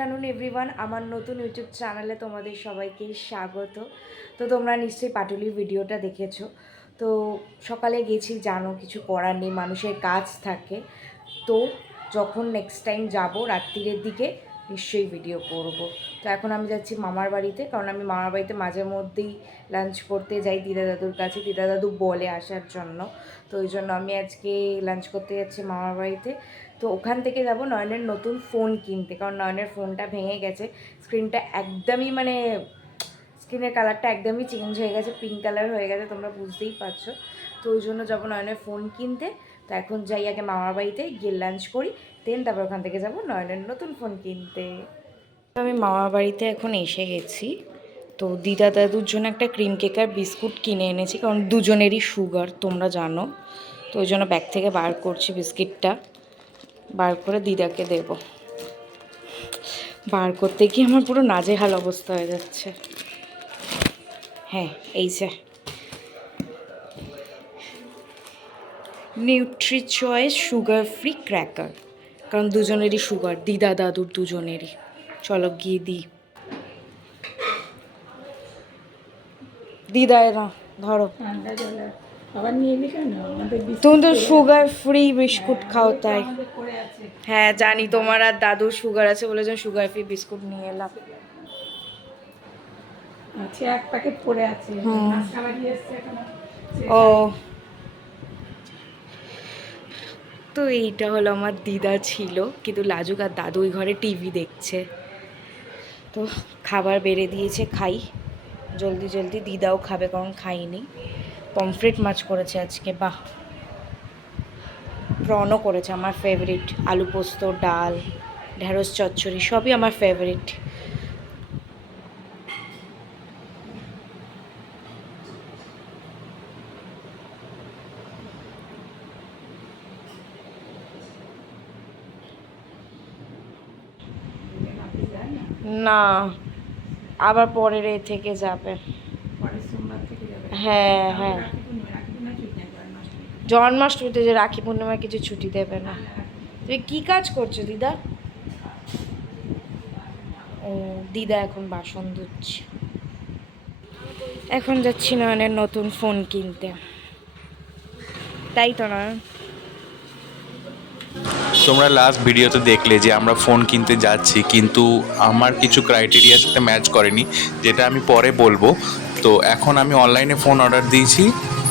Afternoon everyone, আমার নতুন YouTube চ্যানেলে তোমাদের সবাইকে স্বাগত। তো তোমরা নিশ্চয়ই পাটুলির ভিডিওটা দেখেছো। তো সকালে গেছি, জানো কিছু করার নেই, মানুষের কাজ থাকে। তো যখন নেক্সট টাইম যাব রাত্রিরের দিকে নিশ্চয়ই ভিডিও করব। তো এখন আমি যাচ্ছি মামার বাড়িতে, কারণ আমি মামার বাড়িতে মাঝে মধ্যেই লাঞ্চ করতে যাই দিদা দাদুর কাছে। দিদা দাদু বলে আসার জন্য, তো ওই জন্য আমি আজকে লাঞ্চ করতে যাচ্ছি মামার বাড়িতে। তো ওখান থেকে যাব নয়নের নতুন ফোন কিনতে, কারণ নয়নের ফোনটা ভেঙে গেছে। স্ক্রিনটা একদমই স্ক্রিনের কালারটা একদমই চেঞ্জ হয়ে গেছে, পিঙ্ক কালার হয়ে গেছে, তোমরা বুঝতেই পারছো। তো ওই জন্য যাবো নয়নের ফোন কিনতে। তো এখন যাই আগে মামার বাড়িতে গিয়ে লাঞ্চ করি, তারপর ওখান থেকে যাব নয়নের নতুন ফোন কিনতে। আমি মামার বাড়িতে এখন এসে গেছি। তো দিদা দাদুর জন্য একটা ক্রিম কেক আর বিস্কুট কিনে এনেছি, কারণ দুজনেরই সুগার তোমরা জানো। তো ওই জন্য ব্যাগ থেকে বার করছি বিস্কিটটা, বার করে দিদাকে দেব। বার করতে গিয়ে আমার পুরো নাজেহাল অবস্থা হয়ে যাচ্ছে। হ্যাঁ, এই যে Nutri choice sugar free cracker, কারণ দুজনেরই সুগার, দিদা দাদুর দুজনেরই। চলো গিয়ে দিই। দিদা এরা ধরো, তুমি তো সুগার ফ্রি বিস্কুট খাও তাই। হ্যাঁ জানি, তোমার আর দাদুর সুগার আছে বলে যে সুগার ফ্রি বিস্কুট নিয়ে এলাম। এক প্যাকেট পড়ে আছে। ও, তো এইটা হলো আমার দিদা ছিল, কিন্তু লাজুক আর দাদু ওই ঘরে টিভি দেখছে। তো খাবার বেড়ে দিয়েছে, খাই জলদি জলদি। দিদাও খাবে, কারণ খাইনি। পমফ্রেট মাছ করেছে আজকে, বাহ। প্রনও করেছে, আমার ফেভারিট। আলু পোস্ত, ডাল, ঢেঁড়স চচ্চড়ি সবই আমার ফেভারিট। না, আবার পরের এ থেকে যাবে। হ্যাঁ হ্যাঁ, জন্মাষ্টমীতে যে রাখি পূর্ণিমায় কিছু ছুটি দেবে না। তুমি কি কাজ করছো দিদা? ও, দিদা এখন বাসন ধুচ্ছে। এখন যাচ্ছি নয়নের নতুন ফোন কিনতে, তাই তো না? তোমরা লাস্ট ভিডিওতে দেখলে যে আমরা ফোন কিনতে যাচ্ছি, কিন্তু আমার কিছু ক্রাইটেরিয়ার সাথে ম্যাচ করেনি, যেটা আমি পরে বলবো। তো এখন আমি অনলাইনে ফোন অর্ডার দিয়েছি,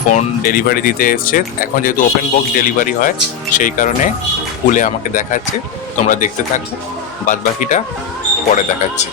ফোন ডেলিভারি দিতে এসছে। এখন যেহেতু ওপেন বক্স ডেলিভারি হয়, সেই কারণে খুলে আমাকে দেখাচ্ছে। তোমরা দেখতে থাকো, বাদ বাকিটা পরে দেখাচ্ছি।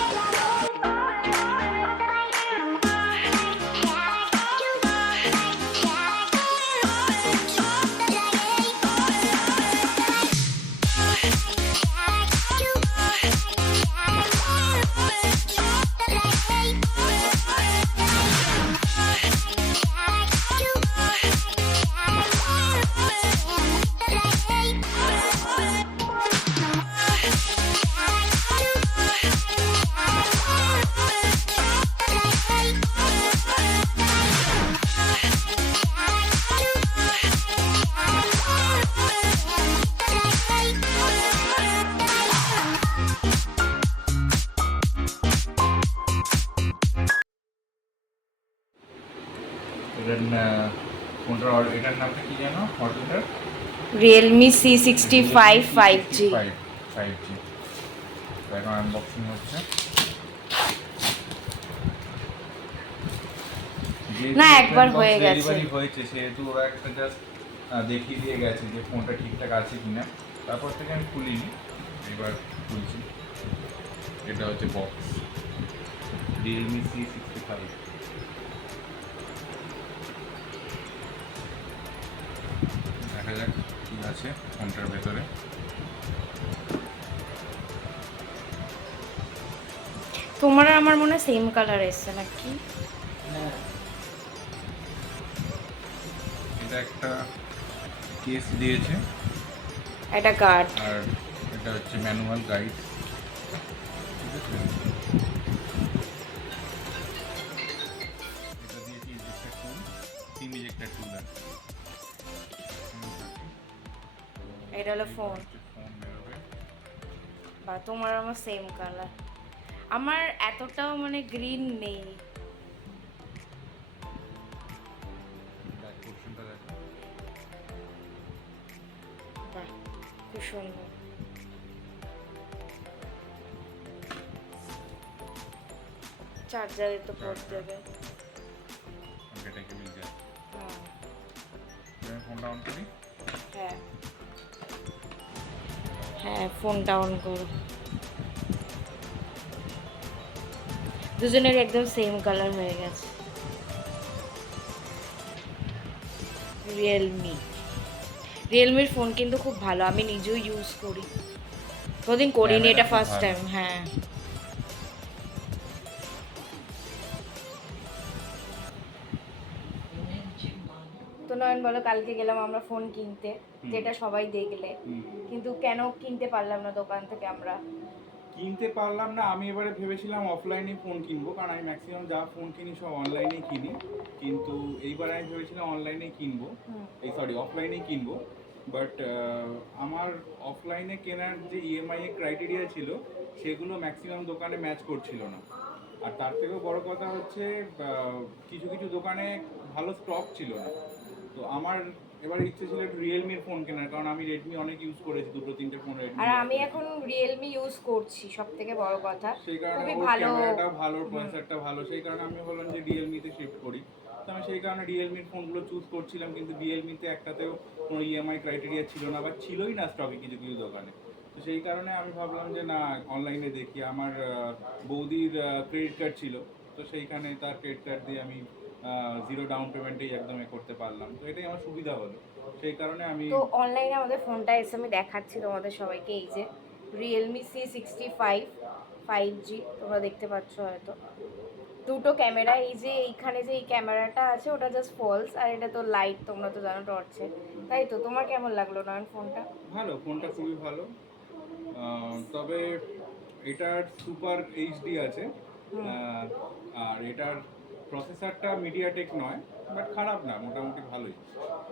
এটার নামটা কি জানো? মডেলটার রিয়েলমি C65 5G। 5G এখন আনবক্সিং হচ্ছে। না, একবার হয়ে গেছে। ডেলিভারি হয়েছে, সেহেতু ওরা একটা জাস্ট দেখিয়ে দিয়ে গেছে যে ফোনটা ঠিকঠাক আছে কিনা। তারপর থেকে আমি খুলিনি, এবার খুলছি। এটা হচ্ছে বক্স, রিয়েলমি C65। দেখা যাক কি আছে ফোনটার ভেতরে। তোমার আর আমার মনে হয় সেম কালার এসছে নাকি? এটা একটা কেস দিয়েছে, এটা গার্ড। আর এটা হচ্ছে ম্যানুয়াল গাইড। ঠিক আছে, এটা দিয়েছি ইজেক্টার টুল, সিম ইজেক্টার টুল আছে। এটা হলো ফোন। ফোন বেরোবে, বা তোমার আমার সেম কালার। আমার এতটাও মানে গ্রিন নেই। বাহ, খুব সুন্দর। চার্জারে তো পড়তে দেবে। হ্যাঁ হ্যাঁ, ফোনটা অন করো। দুজনের একদম সেম কালার হয়ে গেছে। রিয়েলমির ফোন কিন্তু খুব ভালো, আমি নিজেও ইউজ করি। কোনোদিন করিনি, এটা ফার্স্ট টাইম। হ্যাঁ, তো নয়ন বলো, কালকে গেলাম আমরা ফোন কিনতে, যেটা সবাই দেখলে, কিন্তু কেন কিনতে পারলাম না দোকান থেকে আমরা? কিনতে পারলাম না, আমি এবারে ভেবেছিলাম অফলাইনে ফোন কিনবো, কারণ আমি ম্যাক্সিমাম যা ফোন কিনি সব অনলাইনেই কিনি। কিন্তু এইবার আমি ভেবেছিলাম অনলাইনেই কিনবো, অফলাইনেই কিনবো। বাট আমার অফলাইনে কেনার যে ইএমআই এর ক্রাইটেরিয়া ছিল সেগুলো ম্যাক্সিমাম দোকানে ম্যাচ করছিল না। আর তার থেকেও বড় কথা হচ্ছে কিছু কিছু দোকানে ভালো স্টক ছিল না। তো আমার এবার ইচ্ছে ছিল একটু রিয়েলমির ফোন কেনার, কারণ আমি রেডমি অনেক ইউজ করেছি, 2-3টে ফোন রেডমি। আর আমি এখন রিয়েলমি ইউজ করছি, সবথেকে বড় কথা। সেই কারণে খুবই ওর ভালো, ক্যামেরাটা ভালো, প্রসেসরটা ভালো, সেই কারণে আমি বললাম যে রিয়েলমিতে শিফট করি। তো আমি সেই কারণে রিয়েলমির ফোনগুলো চুজ করছিলাম, কিন্তু রিয়েলমিতে একটাতেও কোনো ইএমআই ক্রাইটেরিয়া ছিল না, বা ছিলই না স্টকে কিছু কিছু দোকানে। তো সেই কারণে আমি ভাবলাম যে না, অনলাইনে দেখি। আমার বৌদির ক্রেডিট কার্ড ছিল, তো সেইখানে তার ক্রেডিট কার্ড দিয়ে আমি 0 ডাউন পেমেন্টেই একদম করতে পারলাম। তো এটাই আমার সুবিধা হলো, সেই কারণে আমি। তো অনলাইনে আমাদের ফোনটা এসে আমি দেখাচ্ছি তোমাদের সবাইকে। এই যে রিয়েলমি C65 5G, তোমরা দেখতে পাচ্ছ হয়তো। দুটো ক্যামেরা, এই যে এইখানে যে এই ক্যামেরাটা আছে ওটা জাস্ট ফলস, আর এটা তো লাইট, তোমরা তো জানো টর্চে। তাই তো, তোমার কেমন লাগলো নয়ন ফোনটা? ভালো, ফোনটা খুবই ভালো। তবে এটার সুপার এইচডি আছে, আর এটার প্রসেসরটা মিডিয়াটেক নয়, বাট খারাপ না, মোটামুটি ভালোই।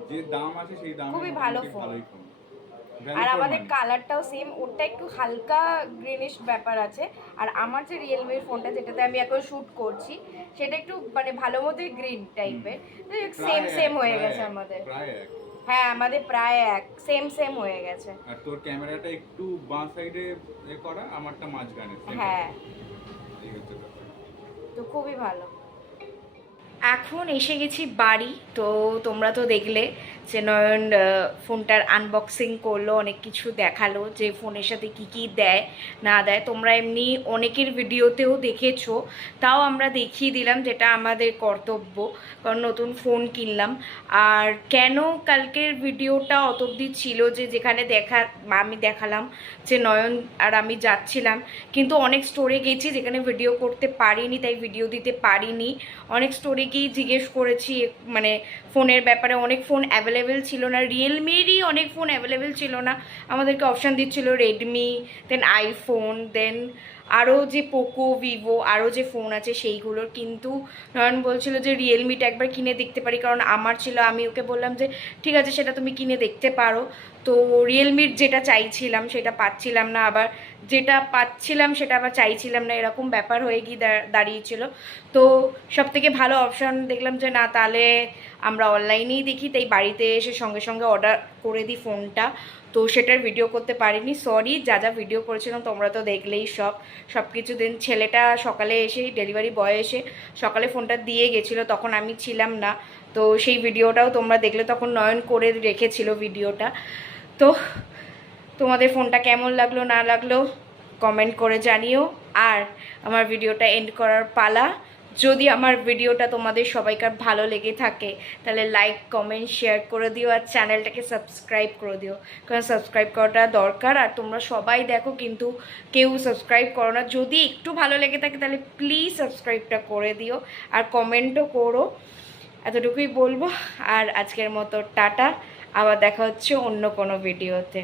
যে দাম আছে সেই দামে খুবই ভালো মোটামুটি ফোন। ভালোই ফোন। আর আমাদের কালারটাও সেম, ওটা একটু হালকা গ্রিনিশ ব্যাপার আছে। আর আমার যে রিয়েলমির ফোনটা, যেটাতে আমি এখন শ্যুট করছি, সেটা একটু মানে ভালো মতোই গ্রিন টাইপের। সেম সেম হয়ে গেছে আমাদের। প্রায় এক। হ্যাঁ, আমাদের প্রায় এক, সেম সেম হয়ে গেছে। আর তোর ক্যামেরাটা একটু বাঁ সাইডে করা, আমারটা মাঝখানে। হ্যাঁ, এই হচ্ছে ব্যাপার। তো খুবই ভালো। এখন এসে গেছি বাড়ি। তো তোমরা তো দেখলে যে নয়ন ফোনটার আনবক্সিং করলো, অনেক কিছু দেখালো যে ফোনের সাথে কি কি দেয় না দেয়। তোমরা এমনি অনেকের ভিডিওতেও দেখেছো, তাও আমরা দেখিয়ে দিলাম, যেটা আমাদের কর্তব্য, কারণ নতুন ফোন কিনলাম। আর কেন কালকের ভিডিওটা অত অবধি ছিল, যে যেখানে আমি দেখালাম যে নয়ন আর আমি যাচ্ছিলাম, কিন্তু অনেক স্টোরে গেছি যেখানে ভিডিও করতে পারিনি, তাই ভিডিও দিতে পারিনি। অনেক স্টোরে গিয়ে জিজ্ঞেস করেছি, মানে ফোনের ব্যাপারে অনেক ফোন অ্যাভেলেবেল ছিল না, রিয়েলমিরই অনেক ফোন অ্যাভেলেবেল ছিল না। আমাদেরকে অপশান দিচ্ছিল রেডমি, দেন আইফোন, দেন আরও যে পোকো, ভিভো, আরও যে ফোন আছে সেইগুলোর। কিন্তু নয়ন বলছিল যে রিয়েলমিটা একবার কিনে দেখতে পারি, কারণ আমার ছিল। আমি ওকে বললাম যে ঠিক আছে, সেটা তুমি কিনে দেখতে পারো। তো রিয়েলমির যেটা চাইছিলাম সেটা পাচ্ছিলাম না, আবার যেটা পাচ্ছিলাম সেটা আবার চাইছিলাম না, এরকম ব্যাপার হয়ে গিয়ে দাঁড়িয়েছিল। তো সব থেকে ভালো অপশান দেখলাম যে না, তাহলে আমরা অনলাইনেই দেখি, তাই বাড়িতে এসে সঙ্গে সঙ্গে অর্ডার করে দিই ফোনটা। তো সেটার ভিডিও করতে পারিনি, সরি। যা যা ভিডিও করেছিলাম তোমরা তো দেখলেই সব কিছু। দিন ছেলেটা সকালে এসে, ডেলিভারি বয় এসে সকালে ফোনটা দিয়ে গেছিলো, তখন আমি ছিলাম না। তো সেই ভিডিওটাও তোমরা দেখলে, তখন নয়ন করে রেখেছিল ভিডিওটা। তো তোমাদের ফোনটা কেমন লাগলো না লাগলো কমেন্ট করে জানিও। আর আমার ভিডিওটা এন্ড করার পালা। যদি আমার ভিডিওটা তোমাদের সবাইকার ভালো লেগে থাকে, তাহলে লাইক, কমেন্ট, শেয়ার করে দিও, আর চ্যানেলটাকে সাবস্ক্রাইব করে দিও, কারণ সাবস্ক্রাইব করাটা দরকার। আর তোমরা সবাই দেখো, কিন্তু কেউ সাবস্ক্রাইব করো না। যদি একটু ভালো লেগে থাকে তাহলে প্লিজ সাবস্ক্রাইবটা করে দিও, আর কমেন্টও করো। এতটুকুই বলবো। আর আজকের মতো টাটা, আবার দেখা হচ্ছে অন্য কোনো ভিডিওতে।